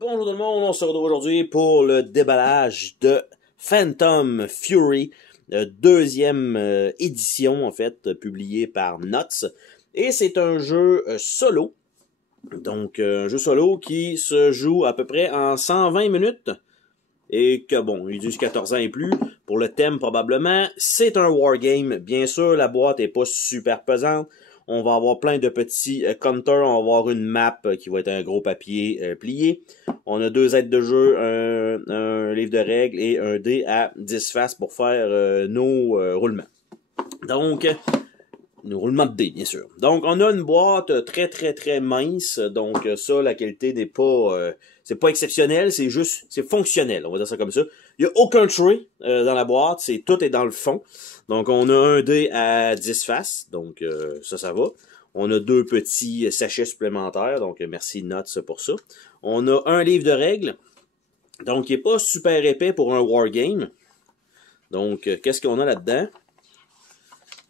Bonjour tout le monde, on se retrouve aujourd'hui pour le déballage de Phantom Fury, deuxième édition en fait, publiée par Nuts. Et c'est un jeu solo, donc un jeu solo qui se joue à peu près en 120 minutes. Et que bon, il dure 14 ans et plus, pour le thème probablement. C'est un wargame, bien sûr, la boîte est pas super pesante. On va avoir plein de petits counters, on va avoir une map qui va être un gros papier plié. On a deux aides de jeu, un livre de règles et un dé à 10 faces pour faire nos roulements. Donc, nos roulements de dés, bien sûr. Donc, on a une boîte très mince. Donc, ça, la qualité n'est pas... c'est pas exceptionnel, c'est juste... C'est fonctionnel, on va dire ça comme ça. Il n'y a aucun tray dans la boîte, tout est dans le fond. Donc, on a un dé à 10 faces. Donc, ça va. On a deux petits sachets supplémentaires. Donc, merci Nuts pour ça. On a un livre de règles. Donc, il n'est pas super épais pour un wargame. Donc, qu'est-ce qu'on a là-dedans?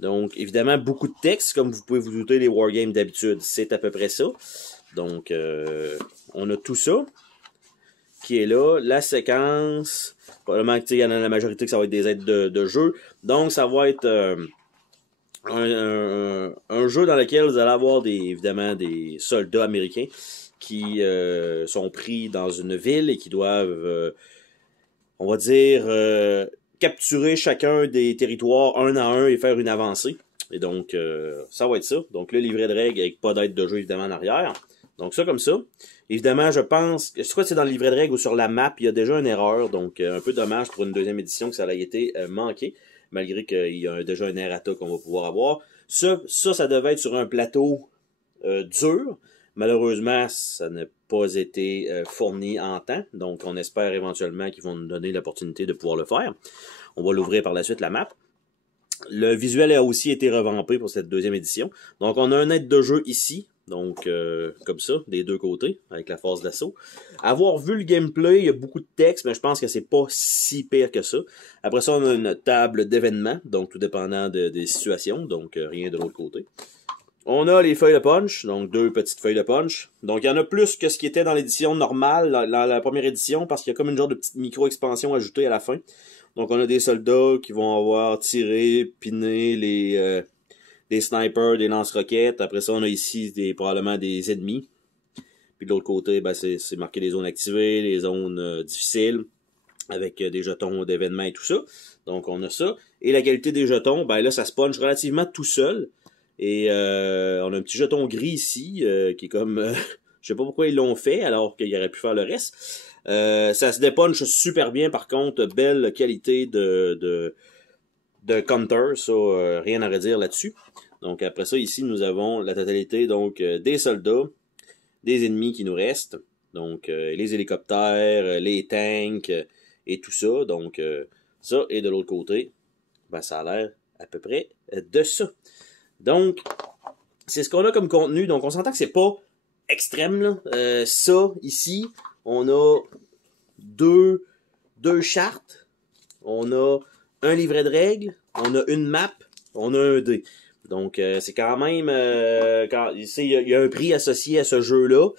Donc, évidemment, beaucoup de texte, comme vous pouvez vous douter, les wargames d'habitude, c'est à peu près ça. Donc, on a tout ça qui est là. La séquence, probablement qu'il y en a la majorité que ça va être des aides de jeu. Donc, ça va être un jeu dans lequel vous allez avoir évidemment des soldats américains qui sont pris dans une ville et qui doivent, on va dire... capturer chacun des territoires un à un et faire une avancée. Et donc, ça va être ça. Donc, le livret de règles avec pas d'aide de jeu, évidemment, en arrière. Donc, ça comme ça. Évidemment, je pense que soit c'est dans le livret de règles ou sur la map, il y a déjà une erreur. Donc, un peu dommage pour une deuxième édition que ça ait été manqué, malgré qu'il y a déjà un errata qu'on va pouvoir avoir. Ça devait être sur un plateau dur. Malheureusement, ça n'a pas été fourni en temps, donc on espère éventuellement qu'ils vont nous donner l'opportunité de pouvoir le faire. On va l'ouvrir par la suite, la map. Le visuel a aussi été revampé pour cette deuxième édition. Donc on a un aide de jeu ici, donc comme ça, des deux côtés, avec la phase d'assaut. Avoir vu le gameplay, il y a beaucoup de texte, mais je pense que c'est pas si pire que ça. Après ça, on a une table d'événements, donc tout dépendant des situations, donc rien de l'autre côté. On a les feuilles de punch, donc deux petites feuilles de punch. Donc il y en a plus que ce qui était dans l'édition normale, la première édition, parce qu'il y a comme une genre de petite micro-expansion ajoutée à la fin. Donc on a des soldats qui vont avoir tiré, piné des snipers, des lance-roquettes. Après ça, on a ici probablement des ennemis. Puis de l'autre côté, ben, c'est marqué les zones activées, les zones difficiles, avec des jetons d'événements et tout ça. Donc on a ça. Et la qualité des jetons, ben là, ça se punch relativement tout seul. Et on a un petit jeton gris ici, qui est comme... je sais pas pourquoi ils l'ont fait, alors qu'ils auraient pu faire le reste. Ça se dépunche super bien, par contre, belle qualité de counter, ça, rien à redire là-dessus. Donc après ça, ici, nous avons la totalité donc des soldats, des ennemis qui nous restent, donc les hélicoptères, les tanks et tout ça. Donc ça, et de l'autre côté, ben, ça a l'air à peu près de ça. Donc, c'est ce qu'on a comme contenu. Donc, on s'entend que c'est pas extrême, là. Ça, ici, on a deux chartes. On a un livret de règles. On a une map. On a un dé. Donc, c'est quand même... il y a un prix associé à ce jeu-là.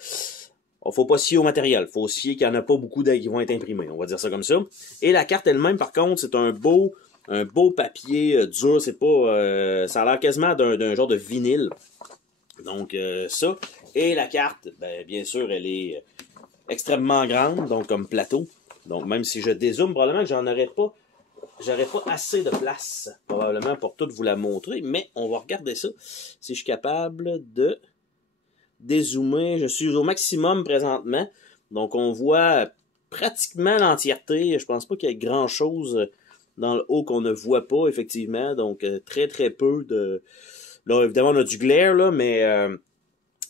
Faut pas scier au matériel. Faut scier qu'il n'y en a pas beaucoup qui vont être imprimés. On va dire ça comme ça. Et la carte elle-même, par contre, c'est un beau papier dur, c'est pas... ça a l'air quasiment d'un genre de vinyle. Donc, ça. Et la carte, ben, bien sûr, elle est extrêmement grande, donc comme plateau. Donc, même si je dézoome, probablement que j'aurais pas assez de place, probablement, pour tout vous la montrer. Mais on va regarder ça. Si je suis capable de dézoomer, je suis au maximum présentement. Donc, on voit pratiquement l'entièreté. Je pense pas qu'il y ait grand-chose dans le haut qu'on ne voit pas, effectivement. Donc, très peu de... Là, évidemment, on a du glare, là, mais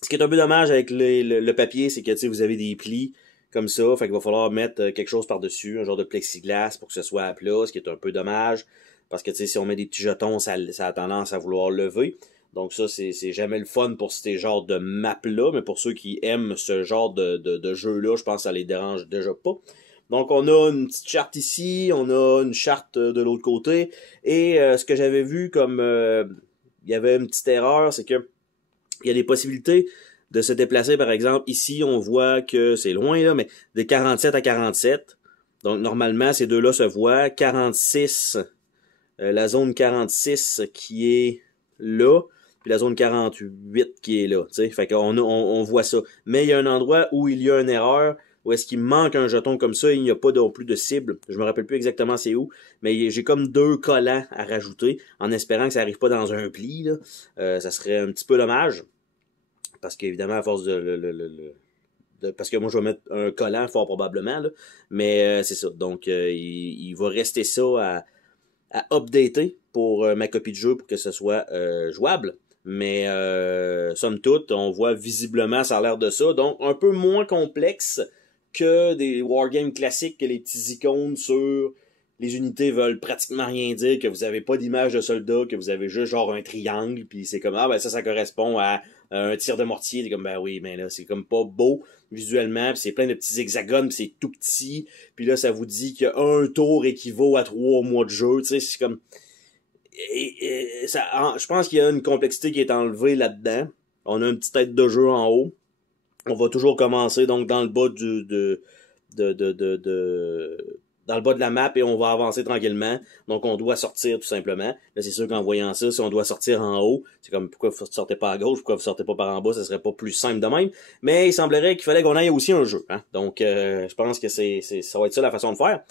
ce qui est un peu dommage avec le papier, c'est que, tu sais, vous avez des plis comme ça. Fait qu'il va falloir mettre quelque chose par-dessus, un genre de plexiglas pour que ce soit à plat, ce qui est un peu dommage. Parce que, tu sais, si on met des petits jetons, ça a tendance à vouloir lever. Donc ça, c'est jamais le fun pour ces genres de maps-là, mais pour ceux qui aiment ce genre de jeu-là, je pense que ça les dérange déjà pas. Donc on a une petite charte ici, on a une charte de l'autre côté, et ce que j'avais vu comme... il y avait une petite erreur, c'est que il y a des possibilités de se déplacer, par exemple, ici, on voit que c'est loin, là, mais de 47 à 47. Donc, normalement, ces deux-là se voient. 46, la zone 46 qui est là, puis la zone 48 qui est là, tu sais. Fait qu'on voit ça. Mais il y a un endroit où il y a une erreur, où est-ce qu'il manque un jeton comme ça, et il n'y a pas non plus de cible. Je me rappelle plus exactement c'est où, mais j'ai comme 2 collants à rajouter, en espérant que ça arrive pas dans un pli, là. Ça serait un petit peu dommage, parce qu'évidemment, à force parce que moi, je vais mettre un collant fort probablement, là. Mais c'est ça. Donc, il va rester ça à updater pour ma copie de jeu pour que ce soit jouable. Mais somme toute, on voit visiblement, ça a l'air de ça. Donc, un peu moins complexe que des wargames classiques, que les petits icônes sur les unités veulent pratiquement rien dire, que vous avez pas d'image de soldat, que vous avez juste genre un triangle, puis c'est comme, ah ben ça correspond à un tir de mortier. C'est comme, ben oui, mais là, c'est comme pas beau visuellement, puis c'est plein de petits hexagones, puis c'est tout petit, puis là, ça vous dit qu'un tour équivaut à 3 mois de jeu, tu sais, c'est comme... je pense qu'il y a une complexité qui est enlevée là-dedans. On a une petite tête de jeu en haut. On va toujours commencer donc dans le bas dans le bas de la map et on va avancer tranquillement. Donc on doit sortir tout simplement. Là c'est sûr qu'en voyant ça, si on doit sortir en haut, c'est comme pourquoi vous sortez pas à gauche, pourquoi vous sortez pas par en bas, ça serait pas plus simple de même. Mais il semblerait qu'il fallait qu'on aille aussi un jeu. Hein? Donc je pense que ça va être ça la façon de faire.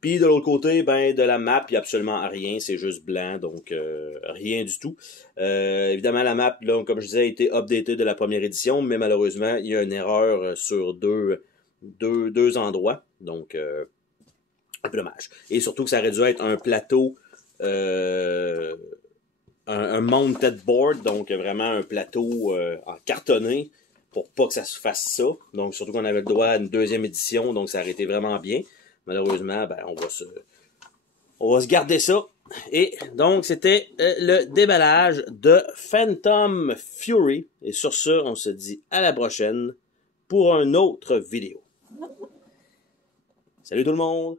Puis de l'autre côté, ben de la map, il n'y a absolument rien, c'est juste blanc, donc rien du tout. Évidemment, la map, là, comme je disais, a été updatée de la première édition, mais malheureusement, il y a une erreur sur deux endroits. Donc un peu dommage. Et surtout que ça aurait dû être un plateau, un mounted board, donc vraiment un plateau en cartonné pour pas que ça se fasse ça. Donc surtout qu'on avait le droit à une deuxième édition, donc ça aurait été vraiment bien. Malheureusement, ben, on va se garder ça. Et donc, c'était le déballage de Phantom Fury. Et sur ce, on se dit à la prochaine pour une autre vidéo. Salut tout le monde!